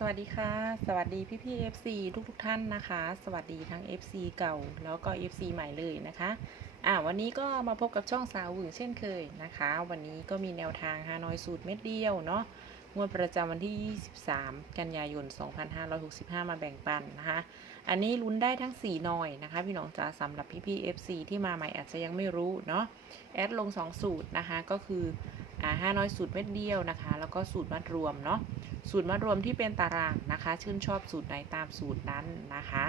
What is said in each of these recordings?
สวัสดีค่ะ สวัสดีพี่พี่ FC ทุกทุกท่านนะคะ สวัสดีทั้ง FC เก่าแล้วก็ FC ใหม่เลยนะคะอ่าวันนี้ก็มาพบกับช่องสาวหวึงเช่นเคยนะคะ วันนี้ก็มีแนวทางฮานอยสูตรเม็ดเดียวเนาะ งวดประจำวันที่ 23 กันยายน 2565 มาแบ่งปันนะคะ อันนี้ลุ้นได้ทั้ง 4 หน่อยนะคะ พี่น้องจ๋าสำหรับพี่พี่ FC ที่มาใหม่อาจจะยังไม่รู้เนาะ แอดลง 2 สูตรนะคะ ก็คืออ่าห้าน้อยสูตรเม็ดเดียวนะคะ แล้วก็สูตรมัดรวมเนาะ สูตรมัดรวมที่เป็นตารางนะคะ ชื่นชอบสูตรไหนตามสูตรนั้นนะคะ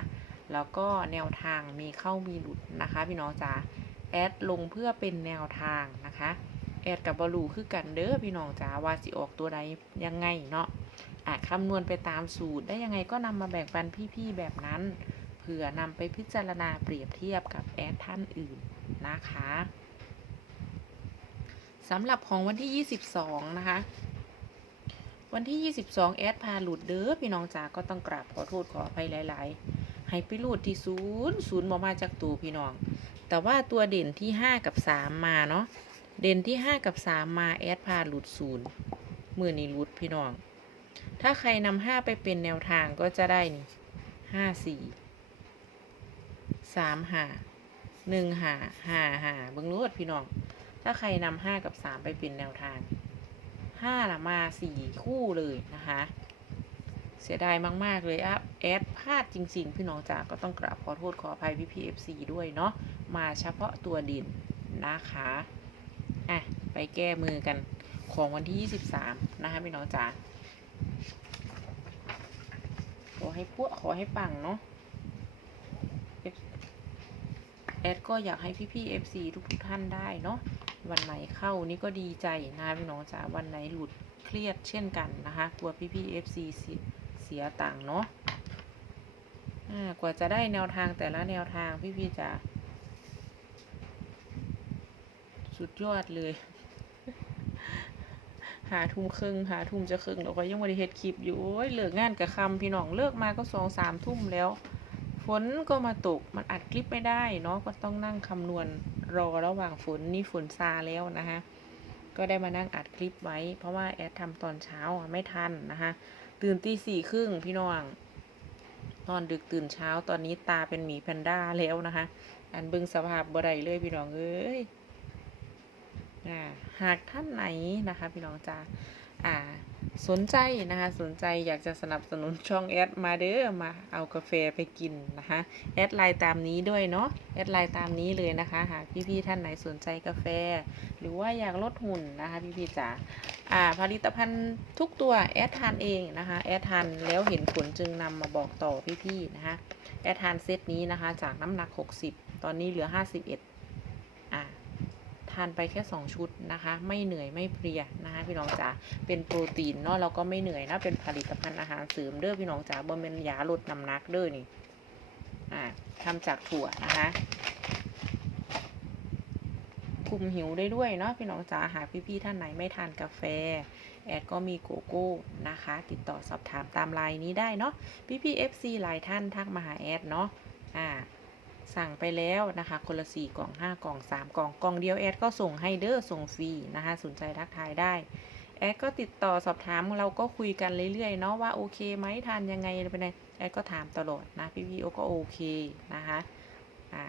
แล้วก็แนวทางมีเข้ามีหลุดนะคะ พี่น้องจ๋า แอดลงเพื่อเป็นแนวทางนะคะ แอดกับบอลูคือกันเด้อพี่น้องจ๋าว่าสิออกตัวใดยังไงเนาะอะคำนวณไปตามสูตรได้ยังไงก็นำมาแบ่งปันพี่ๆแบบนั้นเผื่อนำไปพิจารณาเปรียบเทียบกับแอดท่านอื่นนะคะสำหรับของวันที่ 22 นะคะ วันที่ 22 แอดพาหลุดเด้อพี่น้องจ๋าก็ต้องกราบขอโทษขออภัยหลาย ๆ ให้ไปหลุดที่ศูนย์ศูนย์มามาจากตัวพี่น้อง แต่ว่าตัวเด่นที่ 5 กับ 3 มาเนาะ เด่นที่ 5 กับ 3 มาแอดพาหลุดศูนย์มือนี้หลุดพี่น้อง ถ้าใครนำ5ไปเป็นแนวทางก็จะได้นี่ห้าสี่สามหาหนึ่งหาหาหาเบิ่งรูดพี่น้อง ถ้าใครนำห้ากับสามไปเป็นแนวทางห้าละมาสี่คู่เลยนะคะ เสียดายมาก ๆ เลยอะแอดพลาดจริง ๆ พี่น้องจ๋าก็ต้องกราบขอโทษขออภัยพี่พีเอฟซีด้วยเนาะมาเฉพาะตัวดินนะคะ อะไปแก้มือกันของวันที่ 23 นะคะพี่น้องจ๋าขอให้พวกขอให้ปังเนาะแอดก็อยากให้พี่ๆ FC ทุกๆท่านได้เนาะวันไหนเข้านี่ก็ดีใจนะคะพี่น้องจ๋าวันไหนหลุดเครียดเช่นกันนะคะกลัวพี่พี่เอฟซีเสียตังค์เนาะกว่าจะได้แนวทางแต่ละแนวทางพี่พี่จ๋า สุดยอดเลย หาทุ่มครึ่งหาทุ่มจะครึ่งเราก็ยังไม่ได้เฮ็ดคลิปอยู่โอ้ยเลิกงานกับคำพี่น้องเลิกมาก็สองสามทุ่มแล้ว ฝนก็มาตกมันอัดคลิปไม่ได้เนาะก็ต้องนั่งคำนวณรอระหว่างฝนนี่ฝนซาแล้วนะคะก็ได้มานั่งอัดคลิปไว้ เพราะว่าแอดทำตอนเช้าไม่ทันนะคะตื่นตีสี่ครึ่งพี่น้องนอนดึกตื่นเช้าตอนนี้ตาเป็นหมีแพนด้าแล้วนะคะ อันบึงสภาพบ่ได้เลยพี่น้องเอ้ย หากท่านไหนนะคะพี่น้องจ้าอ่าสนใจนะคะสนใจอยากจะสนับสนุนช่องแอดมาเด้อมาเอากาแฟไปกินนะคะแอดไลน์ตามนี้ด้วยเนาะแอดไลน์ตามนี้เลยนะคะหากพี่ๆท่านไหนสนใจกาแฟ หรือว่าอยากลดหุ่นนะคะพี่ๆจ๋าอ่าผลิตภัณฑ์ทุกตัวแอดทานเองนะคะแอดทานแล้วเห็นผลจึงนำมาบอกต่อพี่ๆนะคะแอดทานเซตนี้นะคะจากน้ำหนัก 60 ตอนนี้เหลือ 51อ่าานไปแค่ 2 ชุดนะคะ ไม่เหนื่อยไม่เพลียนะคะ พี่น้องจ๋าเป็นโปรตีนเนาะเราก็ไม่เหนื่อยนะเป็นผลิตภัณฑ์อาหารเสริมเด้อพี่น้องจ๋าบ่เป็นยาลดน้ำหนักเด้อนี่อ่าทำจากถั่วนะคะคุมหิวได้ด้วยเนาะพี่น้องจ๋าหากพี่ๆท่านไหนไม่ทานกาแฟ แอดก็มีโกโก้นะคะ ติดต่อสอบถามตามไลน์นี้ได้เนาะพี่ๆ FC หลายท่านทักมาหาแอดเนาะอ่า สั่งไปแล้วนะคะ คนละสี่กล่องห้ากล่องสามกล่อง กล่องเดียวแอดก็ส่งให้เด้อส่งฟรีนะคะสนใจทักทายได้แอดก็ติดต่อสอบถามเราก็คุยกันเรื่อยๆเนาะว่าโอเคไหมทานยังไงเป็นแอดก็ถามตลอดนะพี่พี่ๆโอก็โอเคนะคะอ่า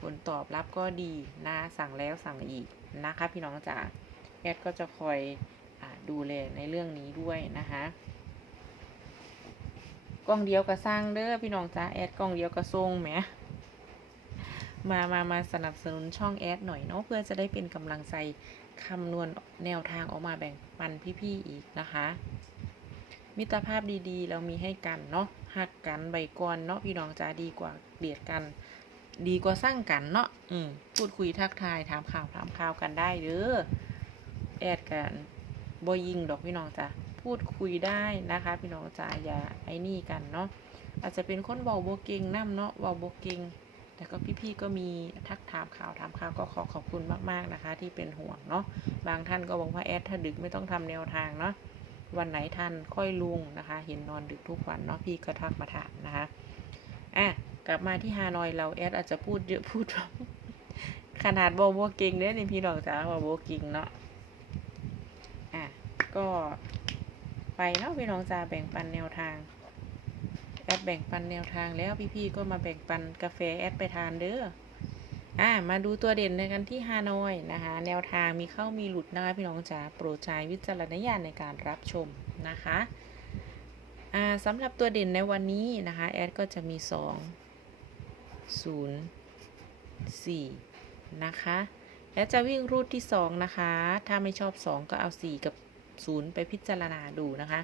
ผลตอบรับก็ดีนะสั่งแล้วสั่งอีกนะคะพี่น้องจ๋าแอดก็จะคอยอาดูแลในเรื่องนี้ด้วยนะคะกล่องเดียวก็สร้างเด้อพี่น้องจ๋าแอดกล่องเดียวก็ส่งแหม มามามาสนับสนุนช่องแอดหน่อยเนาะเพื่อจะได้เป็นกำลังใจคำนวณแนวทางออกมาแบ่งปันพี่ๆอีกนะคะ มิตรภาพดีๆ เรามีให้กันเนาะหักกันใบกอนเนาะพี่น้องจะดีกว่าเกลียดกัน ดีกว่าสร้างกันเนาะอืมพูดคุยทักทายถามข่าวถามข่าวกันได้เด้อแอดกันบอยิงดอกพี่น้องจ้ะพูดคุยได้นะคะ พี่น้องจ้ะอย่าไอ้นี่กันเนาะอาจจะเป็นคนเบาโบเก่งน้ำเนาะเบาโบเก่ง แต่ก็พี่ๆก็มีทักถามข่าวถามข่าวก็ขอขอบคุณมาก ๆนะคะ ที่เป็นห่วงเนาะบางท่านก็บอกว่าแอดถ้าดึกไม่ต้องทำแนวทางเนาะวันไหนท่านค่อยลุงนะคะ เห็นนอนดึกทุกวันเนาะพี่ก็ทักมาถามนะคะอะกลับมาที่ฮานอยเราแอดอาจจะพูดเยอะพูดขนาดบอโบเก่งเนี่ยนี่พี่น้องจ๋าบอโบเก่งเนาะอะก็ไปเนาะพี่น้องจ๋าแบ่งปันแนวทาง ดแบ่งปันแนวทางแล้วพี่ๆก็มาแบ่งปันกาแฟแอดไปทานเด้ออ่ามาดูตัวเด่นในกันที่ฮานอยนะคะ แนวทางมีเข้ามีหลุดนะคะพี่น้องจ๋าโปรดใช้วิจารณญาณในการรับชมนะคะอ่าสำหรับตัวเด่นในวันนี้นะคะ แอดก็จะมี 2 0 4 นะคะแอดจะวิ่งรูทที่ 2 นะคะ ถ้าไม่ชอบ 2 ก็เอา 4 กับ 0 ไปพิจารณาดูนะคะ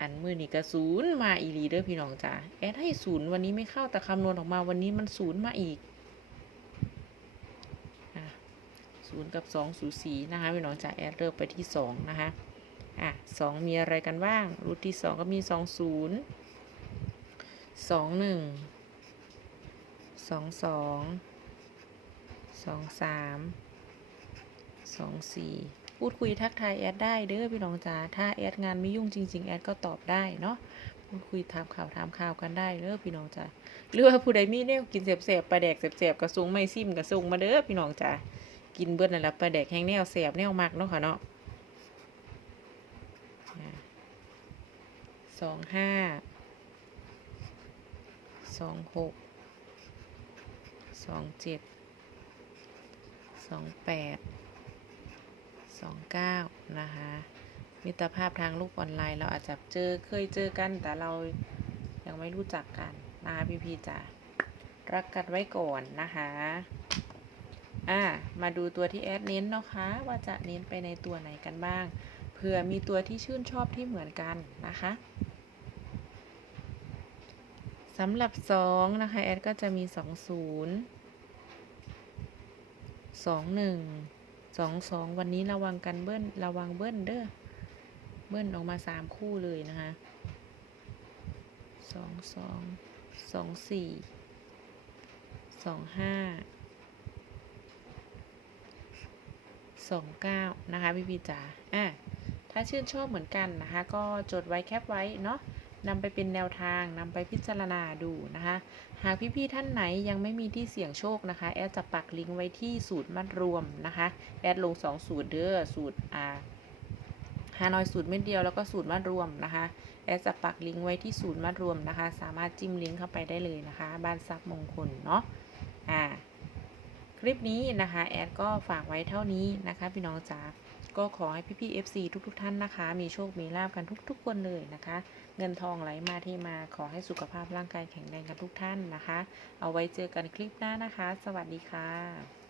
อันมือนี่ก็ศูนย์มาอีหลีเด้อพี่น้องจ๋าแอดให้ศูนย์วันนี้ไม่เข้าแต่คำนวณออกมาวันนี้มันศูนย์มาอีกศูนย์กับสองศูนย์สีนะคะพี่น้องจ๋าแอดเริ่มไปที่สองนะคะอะสองมีอะไรกันบ้าง รูทที่สองก็มีสองศูนย์สองหนึ่งสองสองสองสามสองสี่ พูดคุยทักทายแอดได้เด้อพี่น้องจ๋าถ้าแอดงานไม่ยุ่งจริง ๆ แอดก็ตอบได้เนาะพูดคุยถามข่าวถามข่าวกันได้เด้อพี่น้องจ๋าหรือว่าผู้ใดมีแนวกินแสบๆปลาแดกแสบๆกระซุงไม่ซิมกระซุงมาเด้อพี่น้องจ๋ากินเบิดนั่นละปลาแดกแห้งแนวแสบแนวมักเนาะค่ะเนาะสองห้าสองหกสองเจ็ดสองแปด สองเก้านะคะ มิตรภาพทางโลกออนไลน์เราอาจจะเจอเคยเจอกันแต่เรายังไม่รู้จักกันนะคะพี่พี่จ๋ารักกันไว้ก่อนนะคะอ่ามาดูตัวที่แอดเน้นนะคะ ว่าจะเน้นไปในตัวไหนกันบ้างเผื่อมีตัวที่ชื่นชอบที่เหมือนกันนะคะสำหรับสองนะคะ แอดก็จะมีสองศูนย์ สองสองสองวันนี้ระวังกันเบิ้ลระวังเบิ้ลเด้อเบิ้ลออกมาสามคู่เลยนะคะสองสองสองสี่สองห้าสองเก้านะคะพี่พี่จ๋าอะถ้าชื่นชอบเหมือนกันนะคะ ก็จดไว้แคปไว้เนาะ นำไปเป็นแนวทางนำไปพิจารณาดูนะคะ หากพี่ๆท่านไหนยังไม่มีที่เสี่ยงโชคนะคะ แอดจะปักลิงก์ไว้ที่สูตรมัดรวมนะคะ แอดลง 2 สูตรเด้อสูตรอ่าฮานอยสูตรเม็ดเดียวแล้วก็สูตรมัดรวมนะคะ แอดจะปักลิงก์ไว้ที่สูตรมัดรวมนะคะ สามารถจิ้มลิงก์เข้าไปได้เลยนะคะ บ้านซับมงคลเนาะอ่า คลิปนี้นะคะแอดก็ฝากไว้เท่านี้นะคะ พี่น้องจ๋าก็ขอให้พี่พี่ FC ทุก ๆ ท่านนะคะ มีโชคมีลาบกันทุก ๆ คนเลยนะคะ เงินทองไหลมาที่มาขอให้สุขภาพร่างกายแข็งแรงกันทุกท่านนะคะ เอาไว้เจอกันคลิปหน้านะคะ สวัสดีค่ะ